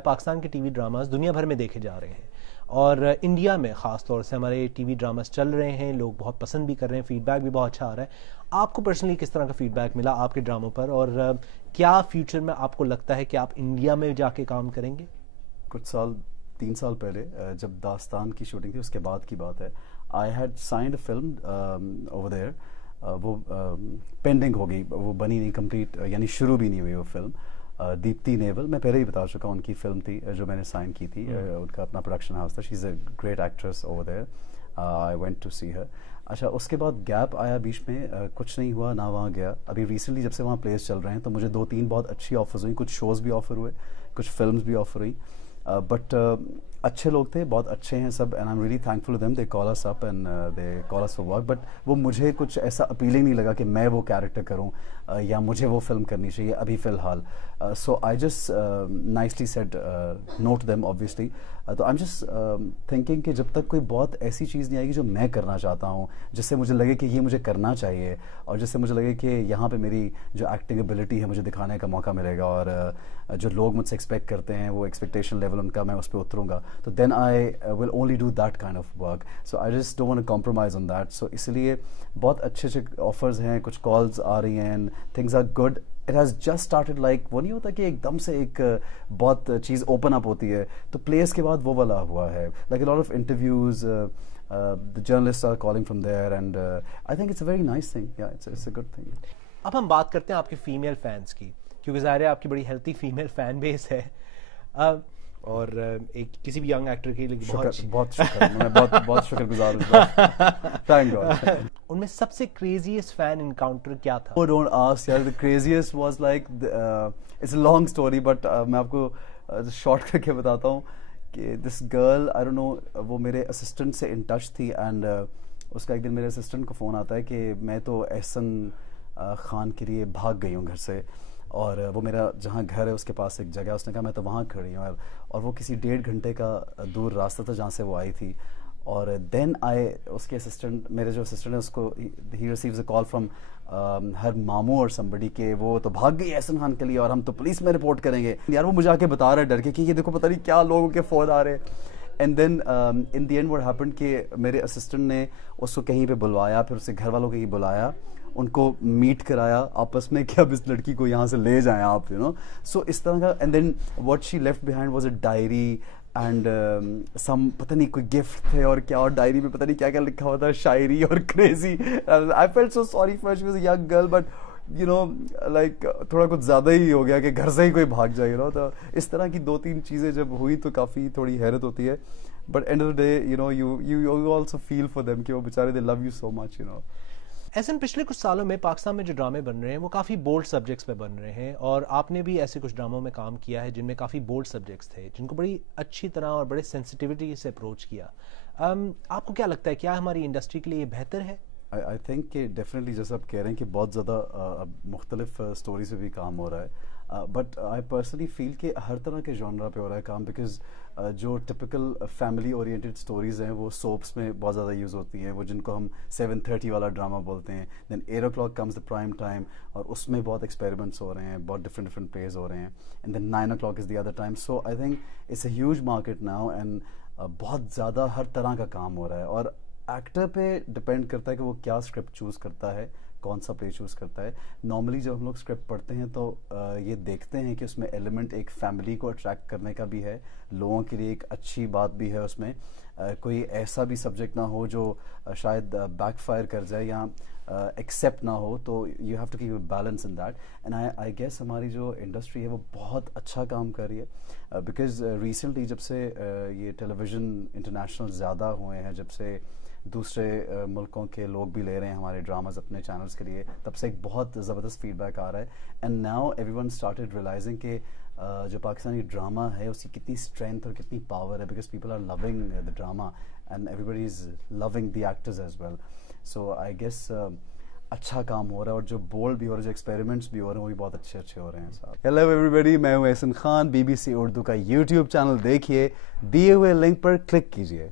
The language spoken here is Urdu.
پاکستان کے ٹی وی ڈراماز دنیا بھر میں دیکھے جا رہے ہیں اور انڈیا میں خاص طور سے ہمارے ٹی وی ڈراماز چل رہے ہیں, لوگ بہت پسند بھی کر رہے ہیں, فیڈ بیک بھی بہت اچھا آ رہا ہے. آپ کو پرسنلی کس طرح کا فیڈ بیک ملا آپ کے ڈراموں پر, اور کیا فیوچر میں آپ کو لگتا ہے کہ آپ انڈیا میں جا کے کام کریں گے؟ کچھ سال 3 سال پہلے جب داستان کی شوٹنگ تھی اس کے بعد کی بات ہے, I had signed a film over there. وہ پینڈنگ ہو گئی, وہ بنی نہیں کمپلیٹ, یعنی شروع بھی نہیں ہوئی وہ فلم. دیپتی نیول, میں پہلے ہی بتا چکا ہوں, ان کی فلم تھی جو میں نے سائن کی تھی, ان کا اپنا پروڈکشن ہاؤس تھا. She is a great actress over there. I went to see her. اچھا, اس کے بعد گیپ آیا بیچ میں, کچھ نہیں ہوا, نہ وہاں گیا. ابھی ریسنٹلی جب سے وہاں پلیس چل رہے ہیں تو مجھے 2-3 بہت اچھی آفرز ہوئیں, کچھ شوز بھی آفر ہوئے, کچھ فلمز بھی آفر ہوئیں. بٹ اچھے لوگ تھے, بہت اچھے ہیں سب, and I am really thankful to them. They call us up and they call us for work. But وہ مجھے کچھ ایسا اپیلنگ نہیں لگا کہ میں وہ کیریکٹر کروں یا مجھے وہ فلم کرنی چاہیے ابھی فی الحال. So I just nicely said no to them obviously. تو آئی ایم جسٹ تھنکنگ کہ جب تک کوئی بہت ایسی چیز نہیں آئے گی جو میں کرنا چاہتا ہوں, جس سے مجھے لگے کہ یہ مجھے کرنا چاہیے, اور جس سے مجھے لگے کہ یہاں پہ میری جو ایکٹنگ ایبلٹی ہے مجھے دکھانے کا موقع ملے گا, اور جو لوگ مجھ سے ایکسپیکٹ کرتے ہیں وہ ایکسپیکٹیشن لیول ان کا میں اس پہ اتروں گا, تو then I will only do that kind of work. So I just don't want to compromise on that. So اس لیے بہت اچھے اچھے آفرز ہیں, کچھ کالز آ رہی ہیں, things are good. It has just started, like وہ نہیں ہوتا کہ ایک دم سے ایک بہت چیز اوپن اپ ہوتی ہے, تو پلیس کے بعد وہ والا ہوا ہے. Like a lot of interviews, the journalists are calling from there, and I think it's a very nice thing. Yeah, it's a good thing. اب ہم بات کرتے ہیں آپ کے فیمیل فینس کی, کیونکہ ظاہر ہے آپ کی بڑی ہیلتھی فیمیل فین بیس ہے, اور ایک کسی بھی ینگ ایکٹر کے لیے بہت شکر, میں بہت شکر گزار ہوں. Thank God. ان میں سب سے کریزیسٹ فین انکاؤنٹر کیا تھا؟ Oh, don't ask, yaar. The craziest was like it's a long story, but میں آپ کو شارٹ کر کے بتاتا ہوں کہ this girl, I don't know, وہ میرے اسسٹنٹ سے ان ٹچ تھی, اینڈ اس کا ایک دن میرے اسسٹنٹ کو فون آتا ہے کہ میں تو احسن خان کے لیے بھاگ گئی ہوں گھر سے, اور وہ میرا جہاں گھر ہے اس کے پاس ایک جگہ, اس نے کہا میں تو وہاں کھڑی ہوں, اور وہ کسی 1.5 گھنٹے کا دور راستہ تھا جہاں سے وہ آئی تھی. اور دین اس کے اسسٹنٹ, میرے جو اسسٹنٹ ہے اس کو, he receives a call from her ماموں اور سمبڈی کہ وہ تو بھاگ گئی احسن خان کے لیے اور ہم تو پولیس میں رپورٹ کریں گے. یار وہ مجھے آ کے بتا رہا ہے ڈر کے کہ یہ دیکھو پتہ نہیں کیا لوگوں کے فون آ رہے ہیں. And then in the end what happened کہ میرے اسسٹنٹ نے اس کو کہیں پہ بلوایا, پھر اسے گھر والوں کو ہی بلایا, ان کو میٹ کرایا آپس میں کہ اب اس لڑکی کو یہاں سے لے جائیں آپ, یو نو. سو اس طرح کا. And then what she left behind was a diary and some پتہ نہیں کوئی گفٹ تھے اور کیا, اور ڈائری میں پتہ نہیں کیا کیا لکھا ہوا تھا, شاعری اور crazy. I felt so sorry for, she was a young girl, but you know like تھوڑا کچھ زیادہ ہی ہو گیا کہ گھر سے ہی کوئی بھاگ جائے, یو نو. تو اس طرح کی 2-3 چیزیں جب ہوئی تو کافی تھوڑی حیرت ہوتی ہے, but end of the day you know you also feel for them کہ وہ بیچارے دے love you so much, you know. ایسے پچھلے کچھ سالوں میں پاکستان میں جو ڈرامے بن رہے ہیں وہ کافی بولڈ سبجیکٹس پہ بن رہے ہیں, اور آپ نے بھی ایسے کچھ ڈراموں میں کام کیا ہے جن میں کافی بولڈ سبجیکٹس تھے, جن کو بڑی اچھی طرح اور بڑے سینسٹیوٹی سے اپروچ کیا. آپ کو کیا لگتا ہے, کیا ہماری انڈسٹری کے لیے یہ بہتر ہے؟ آئی تھنک کہ ڈیفینیٹلی جیسا آپ کہہ رہے ہیں کہ بہت زیادہ مختلف اسٹوریز پہ بھی کام ہو رہا ہے, بٹ آئی پرسنلی فیل کہ ہر طرح کے جانرا پہ ہو رہا ہے کام, بیکاز جو ٹپکل فیملی اورینٹیڈ اسٹوریز ہیں وہ سوپس میں بہت زیادہ یوز ہوتی ہیں, وہ جن کو ہم 7:30 والا ڈرامہ بولتے ہیں. دین 8 o'clock comes the prime time, اور اس میں بہت ایکسپیریمنٹس ہو رہے ہیں, بہت ڈفرینٹ پلیز ہو رہے ہیں. And then 9 o'clock is the other time. So I think it's a huge market now, and بہت زیادہ ہر طرح کا کام ہو رہا ہے, اور ایکٹر پہ ڈپینڈ کرتا ہے کہ وہ کیا اسکرپٹ چوز کرتا ہے, کون سا پلے چوز کرتا ہے. نارملی جب ہم لوگ اسکرپٹ پڑھتے ہیں تو یہ دیکھتے ہیں کہ اس میں ایلیمنٹ ایک فیملی کو اٹریکٹ کرنے کا بھی ہے, لوگوں کے لیے ایک اچھی بات بھی ہے اس میں, کوئی ایسا بھی سبجیکٹ نہ ہو جو شاید بیک فائر کر جائے یا ایکسیپٹ نہ ہو, تو you have to keep a balance in that. And I guess ہماری جو انڈسٹری ہے وہ بہت اچھا کام کر رہی ہے, بیکاز ریسنٹلی جب سے یہ ٹیلی ویژن انٹرنیشنل زیادہ ہوئے ہیں, جب سے دوسرے ملکوں کے لوگ بھی لے رہے ہیں ہمارے ڈراماز اپنے چینلز کے لیے, تب سے ایک بہت زبردست فیڈ بیک آ رہا ہے. And now everyone started realising کہ جو پاکستانی ڈرامہ ہے اس کی کتنی اسٹرینتھ اور کتنی پاور ہے, because people are loving the drama and everybody is loving the actors as well. So I guess اچھا کام ہو رہا ہے, اور جو بولڈ بھی ہو رہا ہے, جو ایکسپیریمنٹس بھی ہو رہے ہیں وہ بھی بہت اچھے ہو رہے ہیں صاحب. ہیلو ایوری بڈی, میں ہوں احسن خان. BBC اردو کا YouTube چینل دیکھیے, دیے ہوئے لنک پر کلک کیجیے.